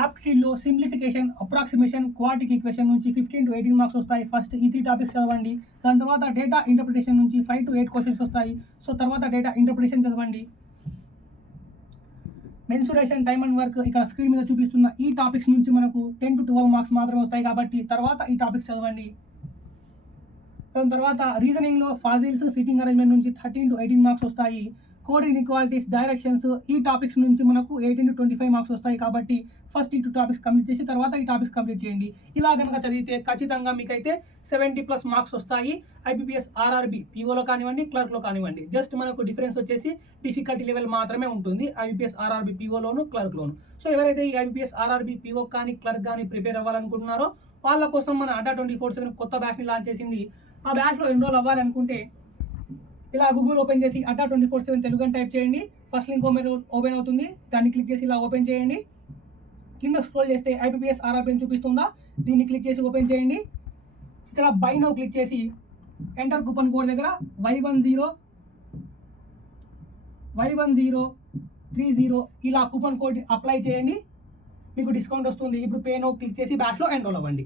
యాప్టిట్యూడ్లో simplification, approximation, quadratic equation నుంచి 15 to 18 marks వస్తాయి. First ఈ 3 టాపిక్స్ చదవండి. దాని తర్వాత డేటా ఇంటర్ప్రిటేషన్ నుంచి 5 to 8 క్వశ్చన్స్ వస్తాయి. సో తర్వాత డేటా ఇంటర్ప్రిటేషన్ చదవండి. మెన్సురేషన్, టైమ్ అండ్ వర్క్ ఇక్కడ స్క్రీన్ మీద చూపిస్తున్న ఈ టాపిక్స్ నుంచి మనకు 10 to 12 మార్క్స్ మాత్రమే వస్తాయి కాబట్టి తర్వాత ఈ టాపిక్స్ చదవండి. దాని తర్వాత రీజనింగ్లో ఫాజిల్స్, సిట్టింగ్ అరేంజ్మెంట్ నుంచి 13 to 18 మార్క్స్ వస్తాయి. కోడ్ ఇన్ఈక్వాలిటీస్, డైరెక్షన్స్ ఈ టాపిక్స్ నుంచి మనకు 18 to 25 మార్క్స్ వస్తాయి కాబట్టి ఫస్ట్ ఈ 2 టాపిక్స్ కంప్లీట్ చేసి తర్వాత ఈ టాపిక్స్ కంప్లీట్ చేయండి. ఇలా కనుక చదివితే ఖచ్చితంగా మీకైతే 70+ మార్క్స్ వస్తాయి. ఐబీపీఎస్, ఆర్ఆర్బీ పీఓలో కానివ్వండి, క్లర్క్లో కానివ్వండి. జస్ట్ మనకు డిఫరెన్స్ వచ్చేసి డిఫికల్టీ లెవెల్ మాత్రమే ఉంటుంది ఐబీపీఎస్, ఆర్ఆర్బీ పీఓలోను, క్లర్క్లోను. సో ఎవరైతే ఈ ఐబీపీఎస్, ఆర్ఆర్బీ పీఓ కానీ క్లర్క్ కానీ ప్రిపేర్ అవ్వాలనుకుంటున్నారో వాళ్ళ కోసం మన అడ్డా 24/7 కొత్త బ్యాచ్ని లాంచ్ చేసింది. ఆ బ్యాచ్లో ఎన్రోల్ అవ్వాలనుకుంటే ఇలా గూగుల్ ఓపెన్ చేసి అడ్డా 24/7 తెలుగు అని టైప్ చేయండి. ఫస్ట్ లింక్ ఓపెన్ అవుతుంది. దాన్ని క్లిక్ చేసి ఇలా ఓపెన్ చేయండి. కింద స్క్రోల్ చేస్తే ఐబీపీఎస్, ఆర్ఆర్బీ అని చూపిస్తుందా, దీన్ని క్లిక్ చేసి ఓపెన్ చేయండి. ఇక్కడ బై నౌ క్లిక్ చేసి ఎంటర్ కూపన్ కోడ్ దగ్గర Y1030 ఇలా కూపన్ కోడ్ అప్లై చేయండి. మీకు డిస్కౌంట్ వస్తుంది. ఇప్పుడు పే నౌ క్లిక్ చేసి బ్యాచ్లో ఎన్రోల్ అవ్వండి.